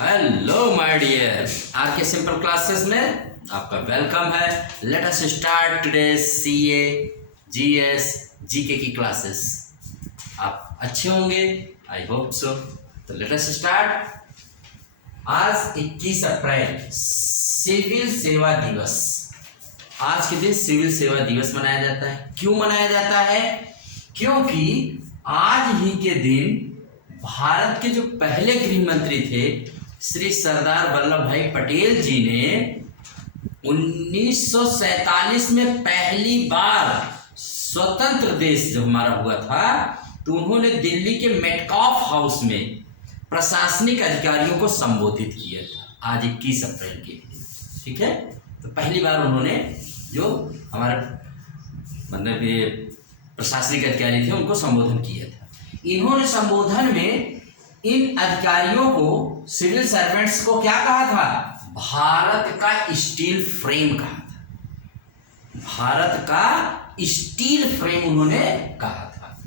Hello my dear, are के simple classes में आपका वेलकम है। Let us start today CA GS GK की क्लासेस। आप अच्छे होंगे, आई होप सो। तो लेट अस स्टार्ट। आज 21 अप्रैल सिविल सेवा दिवस। आज के दिन सिविल सेवा दिवस मनाया जाता है। क्यों मनाया जाता है? क्योंकि आज ही के दिन भारत के जो पहले गृह मंत्री थे श्री सरदार वल्लभ भाई पटेल जी ने 1947 में पहली बार स्वतंत्र देश जो हमारा हुआ था, तो उन्होंने दिल्ली के मेटकाफ हाउस में प्रशासनिक अधिकारियों को संबोधित किया था आज 21 अप्रैल के दिन। ठीक है, तो पहली बार उन्होंने जो हमारे मतलब ये प्रशासनिक अधिकारी थे उनको संबोधन किया था। इन्होंने संबोधन में इन अधिकारियों को, सिविल सर्वेंट्स को क्या कहा था? भारत का स्टील फ्रेम कहा था। भारत का स्टील फ्रेम उन्होंने कहा था।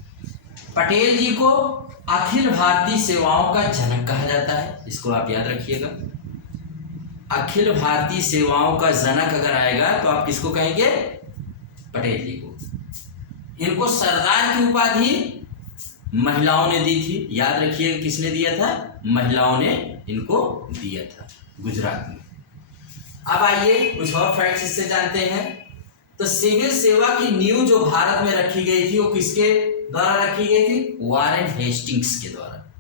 पटेल जी को अखिल भारतीय सेवाओं का जनक कहा जाता है। इसको आप याद रखिएगा। अखिल भारतीय सेवाओं का जनक अगर आएगा तो आप किसको कहेंगे? पटेल जी को। इनको सरदार की उपाधि महिलाओं ने दी थी। याद रखिए किसने दिया था? महिलाओं ने इनको दिया था गुजरात में। अब आइए कुछ और फैक्ट्स इससे जानते हैं। तो सिविल सेवा की नींव जो भारत में रखी गई थी वो किसके द्वारा रखी गई थी? वारेन हेस्टिंग्स के द्वारा।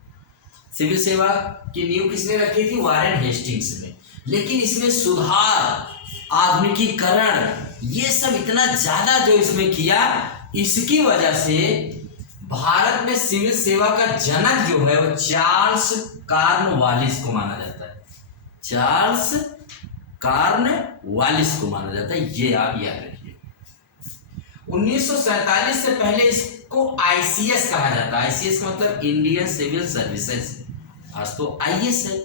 सिविल सेवा की नींव किसने रखी थी? वारेन हेस्टिंग्स ने। लेकिन इसमें सुधार, आधुनिकीकरण, ये सब इतना ज्यादा जो इसमें किया, इसकी वजह से भारत में सिविल सेवा का जनक जो है वो चार्ल्स कॉर्नवालिस को माना जाता है। चार्ल्स कॉर्नवालिस को माना जाता है, ये आप याद रखिए। 1947 से पहले इसको आईसीएस कहा जाता है। आईसीएस का मतलब इंडियन सिविल सर्विसेज। आज तो आईएएस है।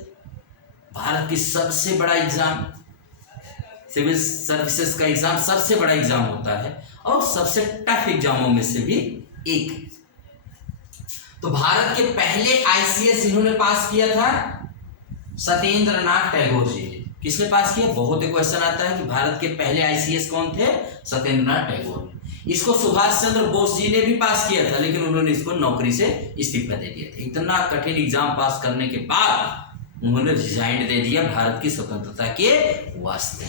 भारत की सबसे बड़ा एग्जाम, सिविल सर्विसेज का एग्जाम सबसे बड़ा एग्जाम होता है और सबसे टफ एग्जामों में से भी एक। तो भारत के पहले आईसीएस इन्होंने पास किया था सत्येंद्र नाथ टैगोर जी ने। किसने पास किया? बहुत ही क्वेश्चन आता है कि भारत के पहले आईसीएस कौन थे? सत्येंद्र नाथ टैगोर ने। इसको सुभाष चंद्र बोस जी ने भी पास किया था, लेकिन उन्होंने इसको नौकरी से इस्तीफा दे दिया था। इतना कठिन एग्जाम पास करने के बाद उन्होंने रिजाइन दे दिया भारत की स्वतंत्रता के वास्ते।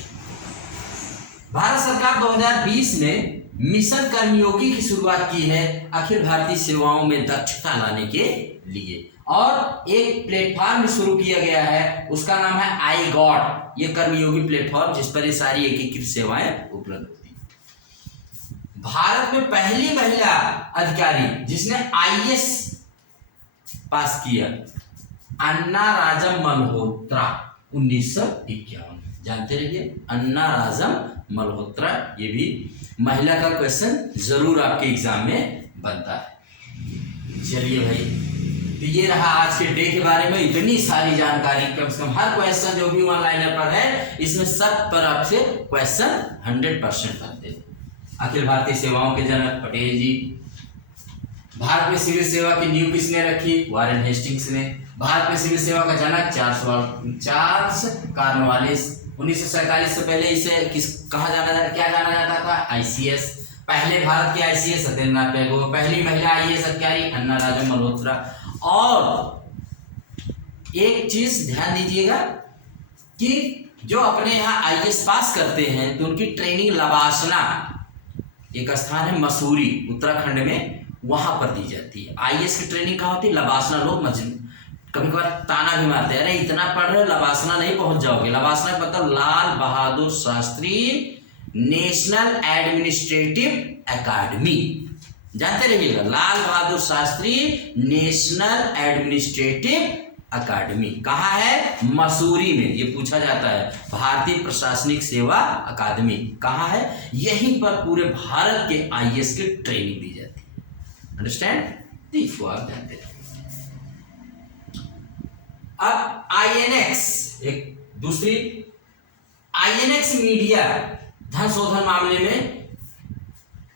भारत सरकार 2020 में मिशन कर्मयोगी की शुरुआत की है अखिल भारतीय सेवाओं में दक्षता लाने के लिए, और एक प्लेटफॉर्म शुरू किया गया है, उसका नाम है आई गॉट। ये कर्मयोगी प्लेटफॉर्म जिस पर ये सारी एकीकृत सेवाएं उपलब्ध होती हैं। भारत में पहली महिला अधिकारी जिसने आईएएस पास किया, अन्ना राजम मल्होत्रा, 1951। जानते रहिए अन्ना राजम मल्होत्रा। ये भी महिला का क्वेश्चन जरूर आपके एग्जाम में बनता है। चलिए भाई, तो ये रहा आज के डे के बारे में। इतनी सारी जानकारी, कम से कम हर क्वेश्चन जो भी ऑनलाइन पर है इसमें सब पर आपसे क्वेश्चन 100% बनते हैं। अखिल भारतीय सेवाओं के जनक पटेल जी। भारत में सिविल सेवा की नींव किसने रखी? वारेन हेस्टिंग्स ने। भारत में सिविल सेवा का जनक चार्ल्स कॉर्नवालिस। 1947 से पहले इसे क्या जाना जाता था? आईसीएस। पहले भारत के आईसीएस सत्येंद्र नाथ टैगोर। पहली महिला आईएएस अधिकारी अन्ना राजम मल्होत्रा। और एक चीज ध्यान दीजिएगा कि जो अपने यहाँ आईएएस पास करते हैं तो उनकी ट्रेनिंग लवासना, एक स्थान है मसूरी उत्तराखंड में, वहां पर दी जाती है। आईएएस की ट्रेनिंग कहाँ होती है? लवासना। लोग कभी कभार ताना भी मारते हैं, अरे इतना पढ़ रहे हो लवासना नहीं पहुंच जाओगे। लवासना का मतलब Lal Bahadur Shastri national administrative academy. जानते रहिएगा, Lal Bahadur Shastri national administrative academy कहाँ है? मसूरी में। ये पूछा जाता है। भारतीय प्रशासनिक सेवा अकादमी कहाँ है? यहीं पर पूरे भारत के आईएएस की ट्रेनिंग दी जाती है। अंडरस्टैंड? इसको आप जानते हैं। अब आईएनएक्स, एक दूसरी आईएनएक्स मीडिया धन शोधन मामले में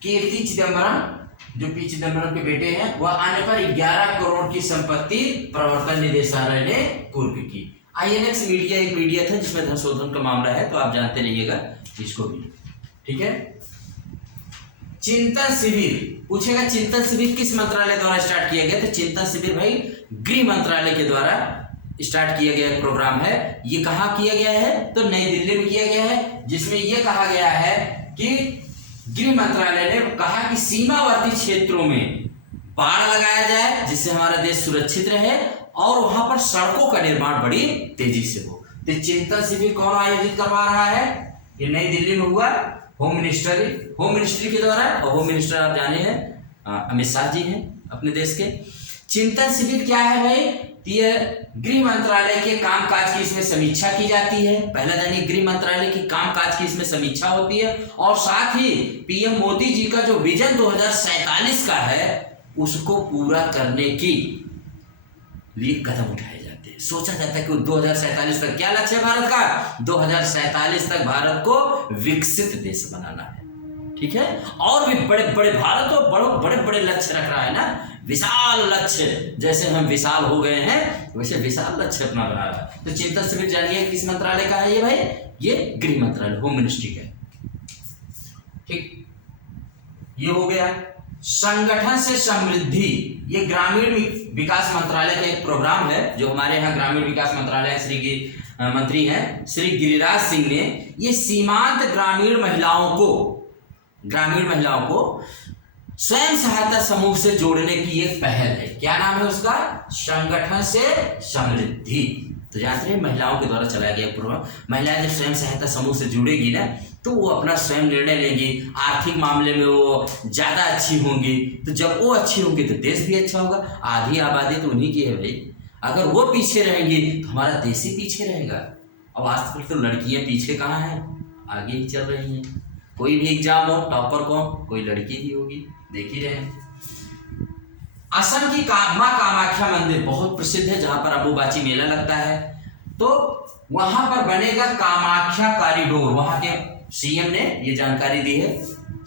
कीर्ति चिदम्बरम, जो पी चिदम्बरम के बेटे हैं, वह अन्य पर 11 करोड़ की संपत्ति प्रवर्तन निदेशालय ने कुर्क की। आईएनएक्स मीडिया एक मीडिया था जिसमें धन शोधन का मामला है, तो आप जानते रहिएगा इसको भी। ठीक है। चिंतन शिविर पूछेगा, चिंतन शिविर किस मंत्रालय द्वारा स्टार्ट किया गया? तो चिंतन शिविर भाई गृह मंत्रालय के द्वारा स्टार्ट किया गया प्रोग्राम है। ये कहाँ किया गया है? तो नई दिल्ली में किया गया है, जिसमें यह कहा गया है कि गृह मंत्रालय ने कहा कि सीमावर्ती क्षेत्रों में बाड़ लगाया जाए जिससे हमारा देश सुरक्षित रहे और वहां पर सड़कों का निर्माण बड़ी तेजी से हो। तो चिंतन शिविर कौन आयोजित करवा रहा है? ये नई दिल्ली में हुआ, होम मिनिस्ट्री के द्वारा। और होम मिनिस्टर आप जाने हैं अमित शाह जी हैं अपने देश के। चिंतन शिविर क्या है भाई? ये गृह मंत्रालय के कामकाज की इसमें समीक्षा की जाती है। पहला जानिए, गृह मंत्रालय की कामकाज की इसमें समीक्षा होती है और साथ ही पीएम मोदी जी का जो विजन 2047 का है उसको पूरा करने की लिए कदम उठाए जाते हैं। सोचा जाता है कि 2047 तक क्या लक्ष्य है भारत का? 2047 तक भारत को विकसित देश बनाना है। ठीक है। और भी बड़े बड़े भारत तो बड़े बड़े लक्ष्य रख रहा है ना, विशाल लक्ष्य। जैसे हम विशाल हो गए हैं वैसे विशाल लक्ष्य अपना बना रहा है। तो चिंतन शिविर जानिए किस मंत्रालय का है ये भाई? ये गृह मंत्रालय, होम मिनिस्ट्री का है। ठीक, ये हो गया। संगठन से समृद्धि, ये ग्रामीण विकास मंत्रालय का एक प्रोग्राम है जो हमारे यहाँ ग्रामीण विकास मंत्रालय श्री मंत्री हैं श्री गिरिराज सिंह ने ये सीमांत ग्रामीण महिलाओं को स्वयं सहायता समूह से जोड़ने की एक पहल है। क्या नाम है उसका? संगठन से समृद्धि। तो जानते हैं महिलाओं के द्वारा चलाया गया प्रोग्राम। महिलाएं जब स्वयं सहायता समूह से जुड़ेगी ना तो वो अपना स्वयं निर्णय लेंगी, आर्थिक मामले में वो ज्यादा अच्छी होंगी। तो जब वो अच्छी होंगी तो देश भी अच्छा होगा। आधी आबादी तो उन्हीं की है भाई। अगर वो पीछे रहेंगी तो हमारा देश ही पीछे रहेगा। अब आज तक तो लड़कियां पीछे कहाँ हैं, आगे ही चल रही हैं। कोई भी एग्जाम हो टॉपर कौन? कोई लड़की ही होगी, देख ही रहे हैं। असम की मां कामाख्या मंदिर बहुत प्रसिद्ध है जहां पर अंबुबाची मेला लगता है। तो वहां पर बनेगा कामाख्या कॉरिडोर। वहां के सीएम ने ये जानकारी दी है,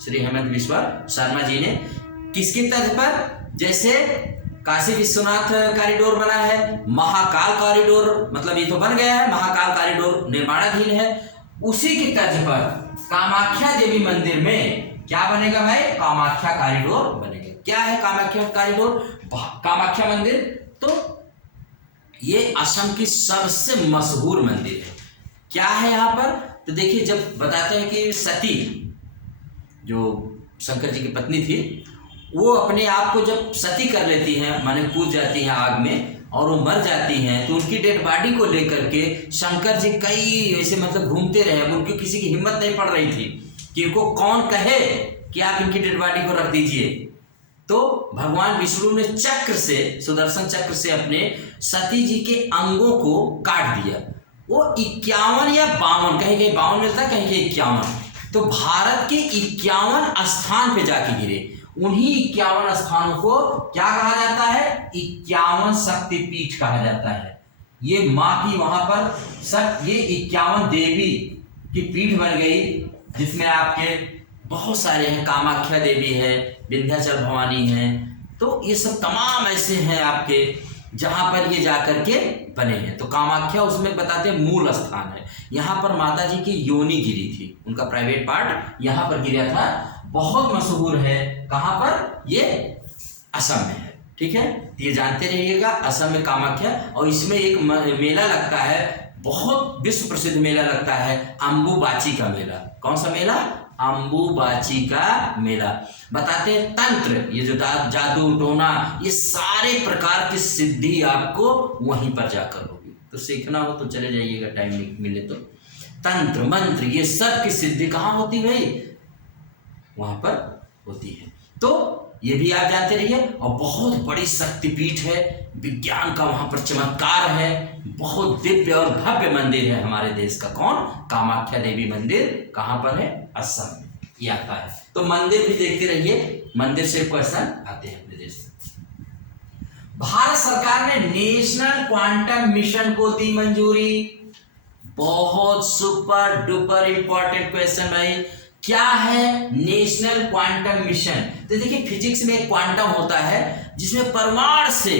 श्री हेमंत बिस्वा शर्मा जी ने। किसकी तर्ज पर? जैसे काशी विश्वनाथ कॉरिडोर बना है, महाकाल कॉरिडोर, मतलब ये तो बन गया है, महाकाल कॉरिडोर निर्माणाधीन है। उसी की तर्ज पर कामाख्या देवी मंदिर में क्या बनेगा भाई? कामाख्या कॉरिडोर बनेगा। क्या है कामाख्या कॉरिडोर? कामाख्या मंदिर तो ये असम की सबसे मशहूर मंदिर है। क्या है यहाँ पर? तो देखिए, जब बताते हैं कि सती जो शंकर जी की पत्नी थी वो अपने आप को जब सती कर लेती हैं, माने कूद जाती हैं आग में और वो मर जाती हैं, तो उनकी डेड बॉडी को लेकर के शंकर जी कई ऐसे मतलब घूमते रहे। अब उनकी किसी की हिम्मत नहीं पड़ रही थी कि इनको कौन कहे कि आप इनकी डेड बॉडी को रख दीजिए। तो भगवान विष्णु ने चक्र से, सुदर्शन चक्र से अपने सती जी के अंगों को काट दिया। वो 51 या 52, कहीं कहीं 52 मिलता है, कहीं कहीं 51। तो भारत के 51 स्थान पे जाके गिरे। उन्हीं 51 स्थानों को क्या कहा जाता है? 51 शक्तिपीठ कहा जाता है। ये माँ की वहां पर ये 51 देवी की पीठ बन गई, जिसमें आपके बहुत सारे हैं। कामाख्या देवी है, विंध्याचल भवानी है। तो ये सब तमाम ऐसे हैं आपके जहां पर ये जाकर के बने हैं। तो कामाख्या उसमें बताते हैं मूल स्थान है। यहाँ पर माता जी की योनि गिरी थी, उनका प्राइवेट पार्ट यहाँ पर गिरा था। बहुत मशहूर है। कहाँ पर? ये असम में है। ठीक है, ये जानते रहिएगा, असम में कामाख्या। और इसमें एक मेला लगता है, बहुत विश्व प्रसिद्ध मेला लगता है, अंबुबाची का मेला। कौन सा मेला? अंबुबाची का मेला। बताते हैं तंत्र, ये जो जादू टोना, ये सारे प्रकार की सिद्धि आपको वहीं पर जाकर होगी। तो सीखना हो तो चले जाइएगा, टाइम मिले तो। तंत्र मंत्र ये सब की सिद्धि कहाँ होती भाई? वहां पर होती है। तो ये भी आप जानते रहिए। और बहुत बड़ी शक्तिपीठ है, विज्ञान का वहां पर चमत्कार है। बहुत दिव्य और भव्य मंदिर है हमारे देश का। कौन? कामाख्या देवी मंदिर। कहां पर है? असम में ये आता है। तो मंदिर भी देखते रहिए, मंदिर से क्वेश्चन आते हैं अपने देश में। भारत सरकार ने नेशनल क्वांटम मिशन को दी मंजूरी। बहुत सुपर डुपर इंपॉर्टेंट क्वेश्चन भाई। क्या है नेशनल क्वांटम मिशन? तो देखिए, फिजिक्स में एक क्वांटम होता है जिसमें परमाणु से,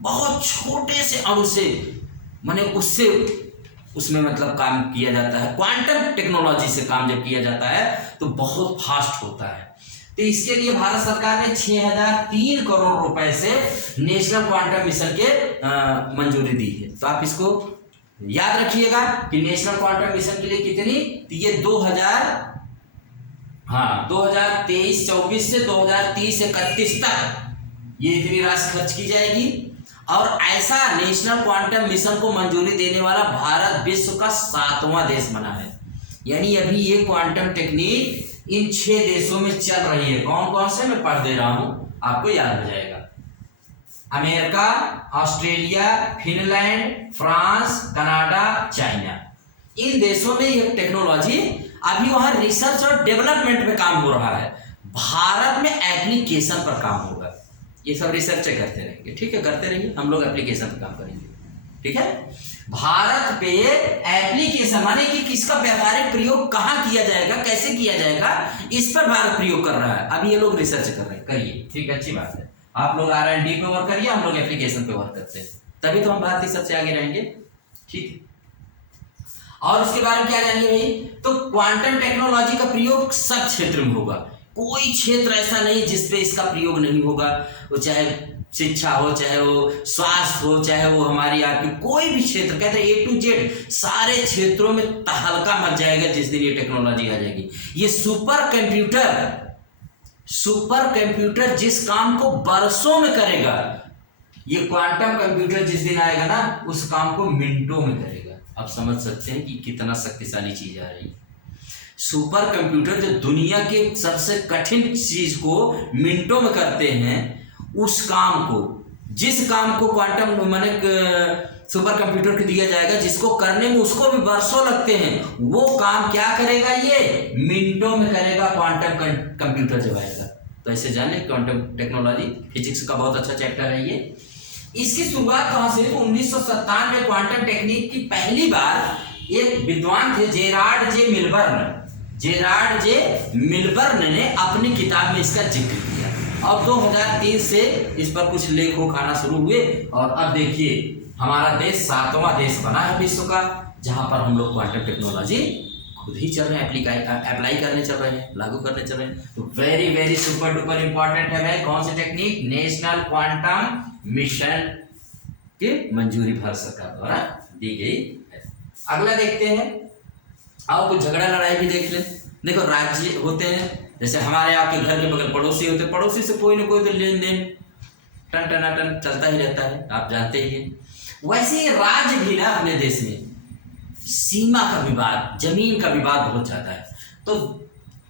बहुत छोटे से अणु से माने उससे उसमें मतलब काम किया जाता है। क्वांटम टेक्नोलॉजी से काम जब किया जाता है तो बहुत फास्ट होता है। तो इसके लिए भारत सरकार ने 6003 करोड़ रुपए से नेशनल क्वांटम मिशन के मंजूरी दी है। तो आप इसको याद रखिएगा कि नेशनल क्वांटम मिशन के लिए कितनी, तो ये 2023-24 से 2030-31 तक ये इतनी राशि खर्च की जाएगी। और ऐसा नेशनल क्वांटम मिशन को मंजूरी देने वाला भारत विश्व का 7वां देश बना है। यानी अभी ये क्वांटम टेक्निक इन 6 देशों में चल रही है। कौन कौन से मैं पढ़ दे रहा हूं, आपको याद हो जाएगा। America, Australia, Finland, France, Canada, China, इन देशों में ये टेक्नोलॉजी अभी वहां रिसर्च और डेवलपमेंट में काम हो रहा है। भारत में एप्लीकेशन पर काम होगा। ये सब रिसर्च करते रहेंगे, ठीक है, करते रहिए, हम लोग एप्लीकेशन पर काम करेंगे, ठीक है। भारत पे एप्लीकेशन माने कि किसका व्यावहारिक प्रयोग कहां किया जाएगा, कैसे किया जाएगा, इस पर भारत प्रयोग कर रहा है। अभी ये लोग रिसर्च कर रहे हैं, करिए, ठीक है, अच्छी बात है। आप लोग R&D पे वर्क करिए, हम लोग एप्लीकेशन पे वर्क करते हैं, तभी तो हम भारतीय सबसे आगे रहेंगे, ठीक है। और उसके बारे में क्या जानिए भाई, तो क्वांटम टेक्नोलॉजी का प्रयोग सब क्षेत्र में होगा। कोई क्षेत्र ऐसा नहीं जिसपे इसका प्रयोग नहीं होगा। वो चाहे शिक्षा हो, चाहे वो स्वास्थ्य हो, चाहे वो हमारी आपकी कोई भी क्षेत्र, कहते हैं A to Z सारे क्षेत्रों में तहलका मच जाएगा जिस दिन ये टेक्नोलॉजी आ जाएगी। ये सुपर कंप्यूटर जिस काम को बरसों में करेगा, ये क्वांटम कंप्यूटर जिस दिन आएगा ना, उस काम को मिनटों में करेगा। आप समझ सकते हैं कि कितना शक्तिशाली चीज आ रही है। सुपर कंप्यूटर जो दुनिया के सबसे कठिन चीज को मिनटों में करते हैं, उस काम को, जिस काम को क्वांटम माने सुपर कंप्यूटर को दिया जाएगा, जिसको करने में उसको भी वर्षों लगते हैं, वो काम क्या करेगा, ये मिनटों में करेगा क्वांटम कंप्यूटर जब आएगा। तो ऐसे जाने क्वांटम टेक्नोलॉजी फिजिक्स का बहुत अच्छा चैप्टर है ये। इसकी शुरुआत कहां से? 1997 में क्वांटम टेक्निक की पहली बार एक विद्वान थे जेरार्ड जे मिलबर्न ने अपनी किताब में इसका जिक्र किया। और 2003 से इस पर कुछ लेख आना शुरू हुए और अब देखिए हमारा देश 7वां देश बना है विश्व का, जहां पर हम लोग क्वांटम टेक्नोलॉजी खुद ही चल रहे हैं, अप्लाई करने चल रहे हैं, लागू करने चल रहे हैं। तो very very super duper important है भाई, कौन सी टेक्निक? नेशनल क्वांटम मिशन की मंजूरी भारत सरकार द्वारा दी गई है। अगला देखते हैं, आओ कुछ झगड़ा लड़ाई भी देख लें। देखो राज्य होते हैं, जैसे हमारे आपके घर के बगल पड़ोसी होते हैं, पड़ोसी से कोई ना कोई तो लेन देन टन टनाटन चलता ही रहता है, आप जानते ही हैं। वैसे ही राज्य भी ना अपने देश में सीमा का विवाद, जमीन का विवाद बहुत ज्यादा है। तो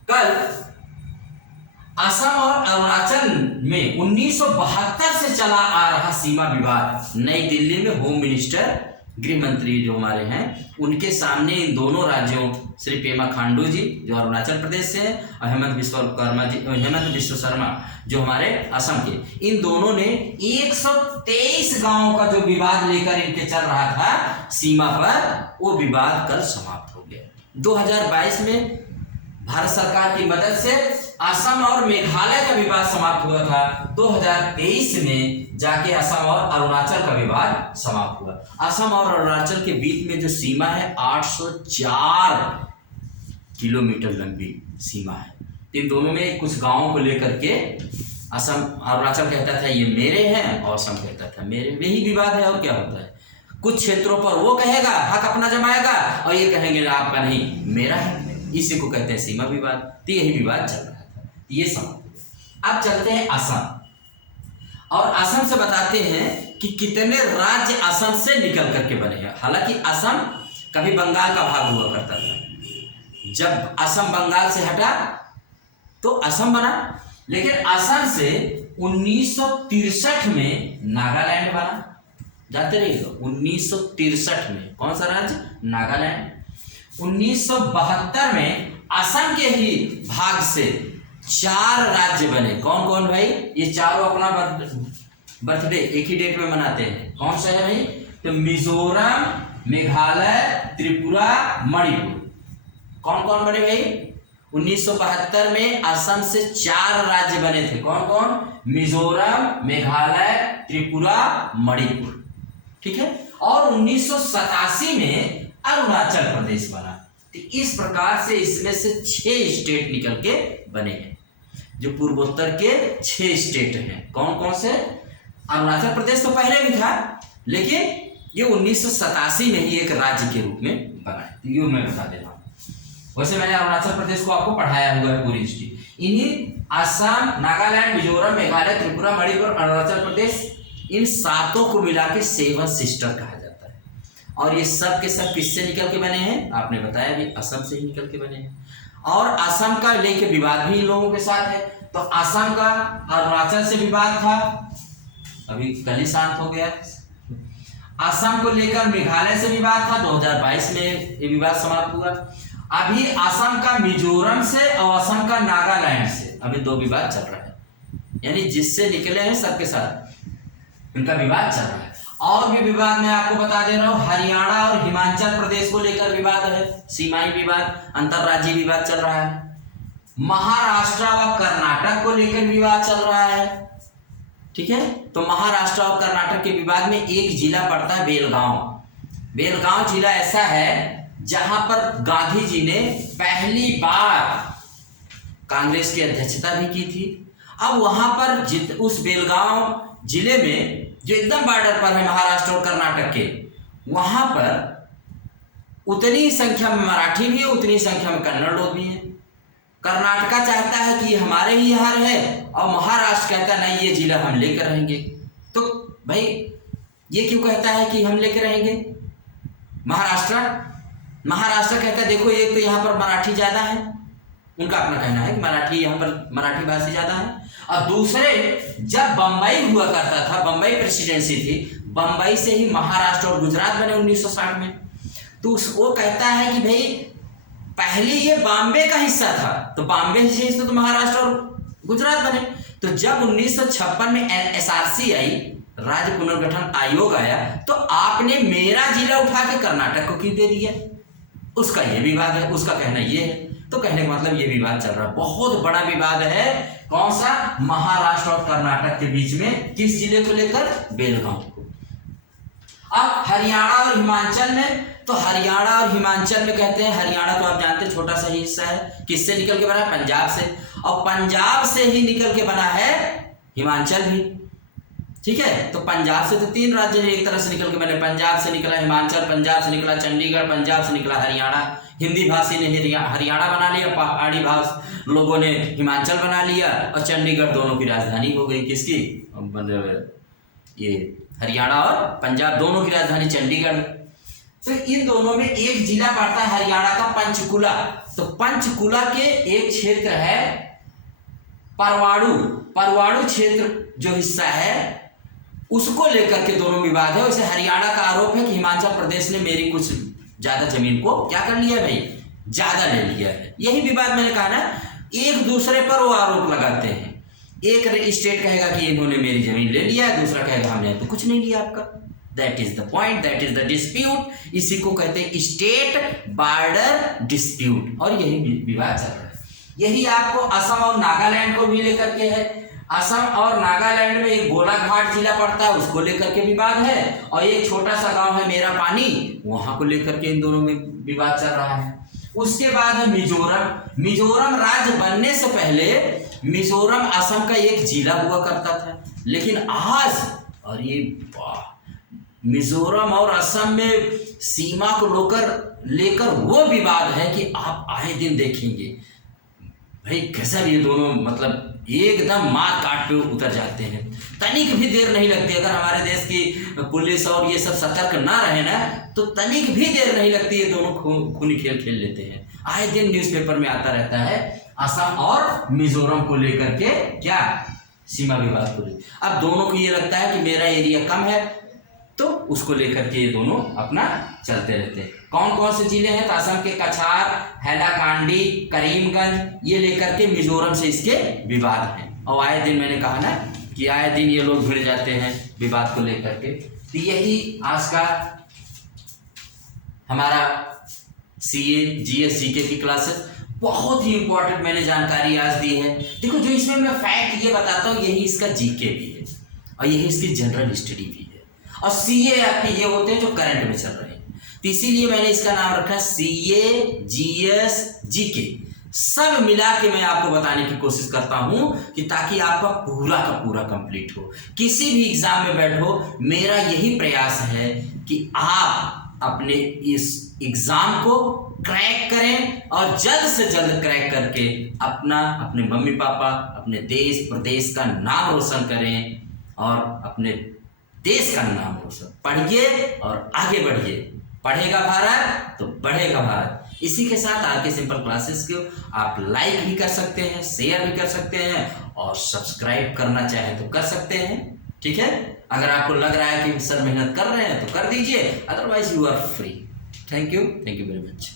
कल असम और अरुणाचल में 1972 से चला आ रहा सीमा विवाद नई दिल्ली में होम मिनिस्टर, गृह मंत्री जो हमारे हैं, उनके सामने इन दोनों राज्यों श्री पेमा खांडू जी जो अरुणाचल प्रदेश से हैं और हेमंत बिश्व शर्मा जो हमारे असम के, इन दोनों ने 123 गांवों का जो विवाद लेकर इनके चल रहा था सीमा पर, वो विवाद कल समाप्त हो गया। 2022 में भारत सरकार की मदद से असम और मेघालय का विवाद समाप्त हुआ था। 2023 में जाके असम और अरुणाचल का विवाद समाप्त हुआ। असम और अरुणाचल के बीच में जो सीमा है 804 किलोमीटर लंबी सीमा है। इन दोनों में कुछ गांवों को लेकर के अरुणाचल कहता था ये मेरे हैं और असम कहता था मेरे, यही विवाद है। और क्या होता है, कुछ क्षेत्रों पर वो कहेगा हक अपना जमाएगा और ये कहेंगे आपका नहीं मेरा है, इसी को कहते हैं सीमा विवाद। तो यही विवाद चल रहा था, ये समाप्त। अब चलते हैं असम, और असम से बताते हैं कि कितने राज्य असम से निकल करके बने हैं। हालांकि असम कभी बंगाल का भाग हुआ करता था, जब असम बंगाल से हटा तो असम बना, लेकिन असम से 1963 में नागालैंड बना। जाते रहिएगा, 1963 में कौन सा राज्य? नागालैंड। 1972 में असम के ही भाग से 4 राज्य बने। कौन कौन भाई? ये चारों अपना बर्थडे एक ही डेट में मनाते हैं। कौन सा है भाई? तो मिजोरम, मेघालय, त्रिपुरा, मणिपुर। कौन कौन बने भाई? 1972 में असम से 4 राज्य बने थे। कौन कौन? मिजोरम, मेघालय, त्रिपुरा, मणिपुर। ठीक है। और 1987 में अरुणाचल प्रदेश बना। तो इस प्रकार से इसमें से 6 स्टेट निकल के बने हैं, जो पूर्वोत्तर के 6 स्टेट हैं। कौन कौन से? अरुणाचल प्रदेश तो पहले भी था, लेकिन ये 1987 में ही एक राज्य के रूप में बना है। ये मैं बता दे रहा हूँ। वैसे मैंने अरुणाचल प्रदेश को आपको पढ़ाया हुआ है पूरी हिस्ट्री। इन्हीं असम, नागालैंड, मिजोरम, मेघालय, त्रिपुरा, मणिपुर, अरुणाचल प्रदेश, इन 7 को मिला के 7 सिस्टर कहा जाता है। और ये सब के सब किससे निकल के बने हैं? आपने बताया भी, असम से ही निकल के बने हैं। और असम का लेके विवाद भी इन लोगों के साथ है। तो असम का अरुणाचल से विवाद था, अभी कल ही शांत हो गया। असम को लेकर मेघालय से विवाद था, 2022 में ये विवाद समाप्त हुआ। अभी असम का मिजोरम से और असम का नागालैंड से अभी 2 विवाद चल रहा है। यानी जिससे निकले हैं सबके साथ इनका विवाद चल रहा है। और भी विवाद मैं आपको बता दे रहा हूँ, हरियाणा और हिमाचल प्रदेश को लेकर विवाद है, सीमाई विवाद, अंतरराज्यीय विवाद चल रहा है। महाराष्ट्र व कर्नाटक को लेकर विवाद चल रहा है, ठीक है। तो महाराष्ट्र और कर्नाटक के विवाद में एक जिला पड़ता है बेलगांव। बेलगांव जिला ऐसा है जहां पर गांधी जी ने पहली बार कांग्रेस की अध्यक्षता भी की थी। अब वहां पर उस बेलगांव जिले में, जो एकदम बॉर्डर पर है महाराष्ट्र और कर्नाटक के, वहां पर उतनी संख्या में मराठी भी है, उतनी संख्या में कन्नड़ लोग भी हैं। कर्नाटका चाहता है कि हमारे ही यहाँ रहे, और महाराष्ट्र कहता है नहीं, ये जिला हम लेकर रहेंगे। तो भाई ये क्यों कहता है कि हम लेकर रहेंगे? महाराष्ट्र कहता है देखो, एक तो यहाँ पर मराठी ज्यादा है, उनका अपना कहना है कि मराठी यहाँ पर मराठी भाषी ज्यादा है। और दूसरे, जब बंबई हुआ करता था, बंबई प्रेसिडेंसी थी, बंबई से ही महाराष्ट्र और गुजरात बने 1960 में। तो वो कहता है कि भाई पहले ये बॉम्बे का हिस्सा था, तो बॉम्बे से हिस्सा तो महाराष्ट्र और गुजरात बने। तो जब 1956 में SRC आई, राज्य पुनर्गठन आयोग आया, तो आपने मेरा जिला उठा के कर्नाटक को क्यों दे दिया? उसका ये विवाद है, उसका कहना ये है। तो कहने का मतलब ये विवाद चल रहा है, बहुत बड़ा विवाद है। कौन सा? महाराष्ट्र और कर्नाटक के बीच में। किस जिले को लेकर? बेलगांव को। अब हरियाणा और हिमाचल में, तो हरियाणा और हिमाचल में कहते हैं, हरियाणा तो आप जानते हैं छोटा सा ही हिस्सा है, किससे निकल के बना है? पंजाब से। और पंजाब से ही निकल के बना है हिमाचल भी, ठीक है। तो पंजाब से तो 3 राज्य एक तरह से निकल के बने, पंजाब से निकला हिमाचल, पंजाब से निकला चंडीगढ़, पंजाब से निकला हरियाणा। हिंदी भाषी ने हरियाणा बना लिया, पहाड़ी भाषी लोगों ने हिमाचल बना लिया, और चंडीगढ़ दोनों की राजधानी हो गई। किसकी? ये हरियाणा और पंजाब दोनों की राजधानी चंडीगढ़। तो इन दोनों में एक जिला पड़ता है हरियाणा का, पंचकुला। तो पंचकुला के एक क्षेत्र है परवाणु क्षेत्र, जो हिस्सा है उसको लेकर के दोनों विवाद है। वैसे हरियाणा का आरोप है कि हिमाचल प्रदेश ने मेरी कुछ ज्यादा जमीन को क्या कर लिया भाई, ज्यादा ले लिया है। यही विवाद मैंने कहा ना, एक दूसरे पर वो आरोप लगाते हैं। एक स्टेट कहेगा कि इन्होंने मेरी जमीन ले लिया है, दूसरा कहेगा हमने तो कुछ नहीं लिया आपका। That is the point, that is the dispute. इसी को कहते हैं स्टेट बॉर्डर डिस्प्यूट, और यही विवाद चल रहा है। यही आपको असम और नागालैंड को भी लेकर के है। असम और नागालैंड में एक गोलाघाट जिला पड़ता है, उसको लेकर के विवाद है। और एक छोटा सा गांव है मेरा पानी, वहां को लेकर के इन दोनों में विवाद चल रहा है। उसके बाद है मिजोरम। मिजोरम राज्य बनने से पहले मिजोरम असम का एक जिला हुआ करता था, लेकिन आज, और ये मिजोरम और असम में सीमा को लेकर वो विवाद है कि आप आए दिन देखेंगे भाई गजब, ये दोनों मतलब एकदम मार काट पे उतर जाते हैं। तनिक भी देर नहीं लगती, अगर हमारे देश की पुलिस और ये सब सतर्क ना रहे ना, तो तनिक भी देर नहीं लगती, ये दोनों खूनी खेल खेल लेते हैं। आए दिन न्यूज़पेपर में आता रहता है असम और मिजोरम को लेकर के क्या सीमा विवाद को लेकर। अब दोनों को ये लगता है कि मेरा एरिया कम है, तो उसको लेकर के ये दोनों अपना चलते रहते हैं। कौन कौन से जिले हैं? तो असम के कछार, हैलाकांडी, करीमगंज, ये लेकर के मिजोरम से इसके विवाद हैं। और आए दिन मैंने कहा ना कि आए दिन ये लोग भिड़ जाते हैं विवाद को लेकर के। तो यही आज का हमारा CA GS GK की क्लासेस, बहुत ही इंपॉर्टेंट मैंने जानकारी आज दी है। देखो, जो इसमें मैं फैक्ट ये बताता हूँ, यही इसका GK भी है और यही इसकी जनरल स्टडी भी है। और सीए आपके ये होते हैं जो करंट में चल रहे हैं। तो इसीलिए मैंने इसका नाम रखा सीए, जीएस, जीके, सब मिला के मैं आपको बताने की कोशिश करता हूं कि ताकि आपका पूरा का पूरा कंप्लीट हो। किसी भी एग्जाम में बैठो, मेरा यही प्रयास है कि आप अपने इस एग्जाम को क्रैक करें और जल्द से जल्द क्रैक करके अपना, अपने मम्मी पापा, अपने देश प्रदेश का नाम रोशन करें और अपने देश का नाम रोशन। पढ़िए और आगे बढ़िए। पढ़ेगा भारत तो बढ़ेगा भारत। इसी के साथ आरके सिंपल क्लासेस को आप लाइक भी कर सकते हैं, शेयर भी कर सकते हैं और सब्सक्राइब करना चाहें तो कर सकते हैं। ठीक है, अगर आपको लग रहा है कि सर मेहनत कर रहे हैं तो कर दीजिए, otherwise you are free. Thank you very much.